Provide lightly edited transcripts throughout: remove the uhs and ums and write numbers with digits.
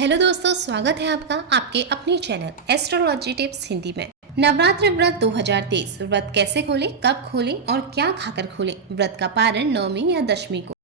Hello दोस्तों, स्वागत है आपका आपके अपने चैनल एस्ट्रोलॉजी टिप्स हिंदी में। नवरात्र व्रत 2023 व्रत कैसे खोलें, कब खोलें और क्या खाकर खोलें। व्रत का पारण नवमी या दशमी को।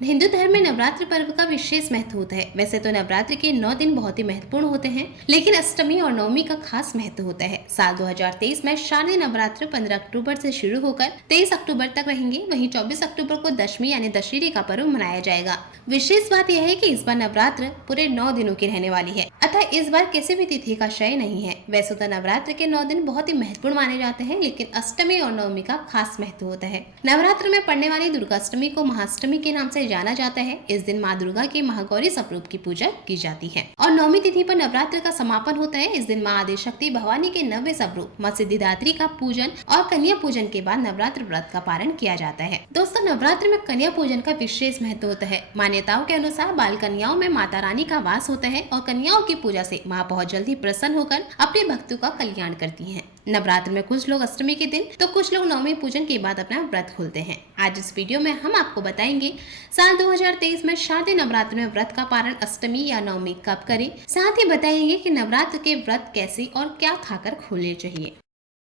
हिंदू धर्म में नवरात्र पर्व का विशेष महत्व होता है। वैसे तो नवरात्र के 9 दिन बहुत ही महत्वपूर्ण होते हैं, लेकिन अष्टमी और नवमी का खास महत्व होता है। साल 2023 में शारदीय नवरात्र 15 अक्टूबर से शुरू होकर 23 अक्टूबर तक रहेंगे। वहीं 24 अक्टूबर को दशमी यानी दशहरे का पर्व मनाया जाएगा। विशेष बात यह है कि इस बार नवरात्र पूरे 9 दिनों की रहने वाली है, अतः इस बार किसी भी तिथि का क्षय नहीं है। वैसे तो नवरात्र के 9 दिन बहुत ही महत्वपूर्ण माने जाते हैं, लेकिन अष्टमी और नवमी का खास महत्व होता है। नवरात्र में पड़ने वाली दुर्गा अष्टमी को महाअष्टमी के नाम से जाना जाता है। इस दिन माँ दुर्गा के महागौरी स्वरूप की पूजा की जाती है और नवमी तिथि पर नवरात्र का समापन होता है। इस दिन माँ आदिशक्ति भवानी के नवे स्वरूप माँ सिद्धिदात्री का पूजन और कन्या पूजन के बाद नवरात्र व्रत का पारण किया जाता है। दोस्तों, नवरात्र में कन्या पूजन का विशेष महत्व होता है। मान्यताओं के अनुसार बाल कन्याओं में माता रानी का वास होता है और कन्याओं की पूजा से माँ बहुत जल्दी प्रसन्न होकर अपने भक्तों का कल्याण करती हैं। नवरात्र में कुछ लोग अष्टमी के दिन तो कुछ लोग नवमी पूजन के बाद अपना व्रत खोलते हैं। आज इस वीडियो में हम आपको बताएंगे साल 2023 में शारदीय नवरात्र में व्रत का पारण अष्टमी या नवमी कब करें। साथ ही बताएंगे कि नवरात्र के व्रत कैसे और क्या खाकर खोलने चाहिए।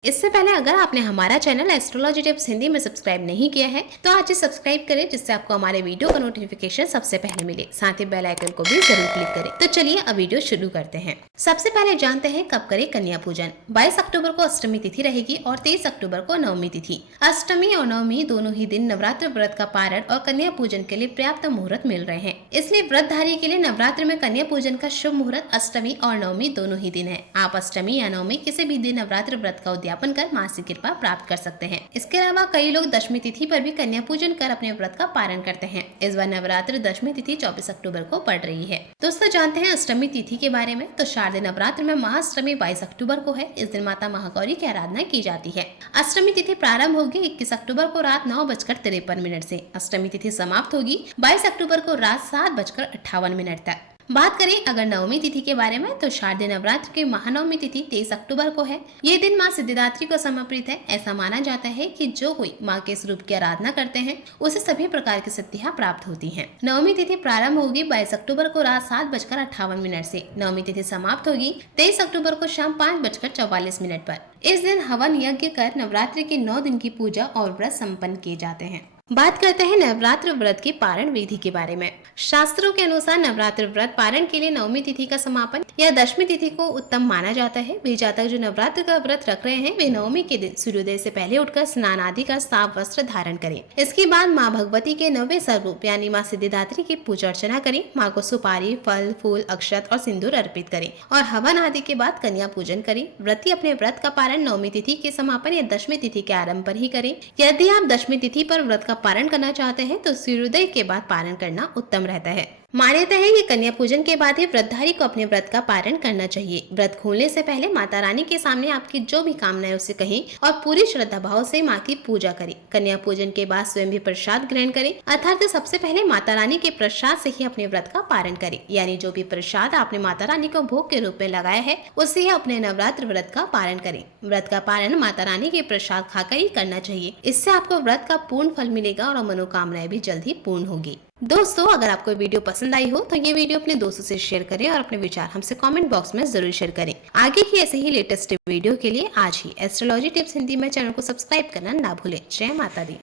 इससे पहले अगर आपने हमारा चैनल एस्ट्रोलॉजी टिप्स हिंदी में सब्सक्राइब नहीं किया है तो आज ही सब्सक्राइब करें, जिससे आपको हमारे वीडियो का नोटिफिकेशन सबसे पहले मिले। साथ ही बेल आइकन को भी जरूर क्लिक करें। तो चलिए अब वीडियो शुरू करते हैं। सबसे पहले जानते हैं कब करें कन्या पूजन। 22 अक्टूबर को अष्टमी तिथि रहेगी और 23 अक्टूबर को नवमी तिथि। अष्टमी और नवमी दोनों ही दिन नवरात्र व्रत का पारण और कन्या पूजन के लिए पर्याप्त मुहूर्त मिल रहे हैं। इसलिए व्रतधारी के लिए नवरात्र में कन्या पूजन का शुभ मुहूर्त अष्टमी और नवमी दोनों ही दिन है। आप अष्टमी या नवमी किसी भी दिन नवरात्र व्रत का उद्यापन कर माँ से कृपा प्राप्त कर सकते हैं। इसके अलावा कई लोग दशमी तिथि पर भी कन्या पूजन कर अपने व्रत का पारण करते हैं। इस बार नवरात्र दशमी तिथि 24 अक्टूबर को पड़ रही है। दोस्तों, जानते हैं अष्टमी तिथि के बारे में। तो शारदीय नवरात्र में महाअष्टमी 22 अक्टूबर को है। इस दिन माता महागौरी की आराधना की जाती है। अष्टमी तिथि प्रारंभ होगी 21 अक्टूबर को रात 9:53 से। अष्टमी तिथि समाप्त होगी 22 अक्टूबर को रात 7:58 तक। बात करें अगर नवमी तिथि के बारे में, तो शारदीय नवरात्र की महानवमी तिथि 23 अक्टूबर को है। ये दिन माँ सिद्धिदात्री को समर्पित है। ऐसा माना जाता है कि जो कोई माँ के स्वरूप की आराधना करते हैं उसे सभी प्रकार की सिद्धियां प्राप्त होती हैं। नवमी तिथि प्रारंभ होगी 22 अक्टूबर को रात 7:58 से। नवमी तिथि समाप्त होगी 23 अक्टूबर को शाम 5:44 पर। इस दिन हवन यज्ञ कर नवरात्र के 9 दिन की पूजा और व्रत संपन्न किए जाते हैं। बात करते हैं नवरात्र व्रत की पारण विधि के बारे में। शास्त्रों के अनुसार नवरात्र व्रत पारण के लिए नवमी तिथि का समापन या दशमी तिथि को उत्तम माना जाता है। वे जातक जो नवरात्र का व्रत रख रहे हैं वे नवमी के दिन सूर्योदय से पहले उठकर स्नान आदि कर साफ वस्त्र धारण करें। इसके बाद माँ भगवती के नवे स्वरूप यानी माँ सिद्धिदात्री की पूजा अर्चना करें। माँ को सुपारी, फल, फूल, अक्षत और सिंदूर अर्पित करें और हवन आदि के बाद कन्या पूजन करें। व्रती अपने व्रत का पारण नवमी तिथि के समापन या दशमी तिथि के आरंभ पर ही करें। यदि आप दशमी तिथि पर व्रत का पारण करना चाहते हैं तो सूर्योदय के बाद पारण करना उत्तम रहता है। मान्यता है कि कन्या पूजन के बाद ही व्रतधारी को अपने व्रत का पारण करना चाहिए। व्रत खोलने से पहले माता रानी के सामने आपकी जो भी कामनाएं उसे कहें और पूरी श्रद्धा भाव से माँ की पूजा करें। कन्या पूजन के बाद स्वयं भी प्रसाद ग्रहण करें, अर्थात सबसे पहले माता रानी के प्रसाद से ही अपने व्रत का पारण करें। यानी जो भी प्रसाद आपने माता रानी को भोग के रूप में लगाया है उससे ही अपने नवरात्र व्रत का पारण करें। व्रत का पारण माता रानी के प्रसाद खाकर ही करना चाहिए। इससे आपको व्रत का पूर्ण फल मिलेगा और मनोकामनाएं भी जल्द ही पूर्ण होगी। दोस्तों, अगर आपको वीडियो पसंद आई हो तो ये वीडियो अपने दोस्तों से शेयर करें और अपने विचार हमसे कमेंट बॉक्स में जरूर शेयर करें। आगे की ऐसे ही लेटेस्ट वीडियो के लिए आज ही एस्ट्रोलॉजी टिप्स हिंदी में चैनल को सब्सक्राइब करना ना भूलें। जय माता दी।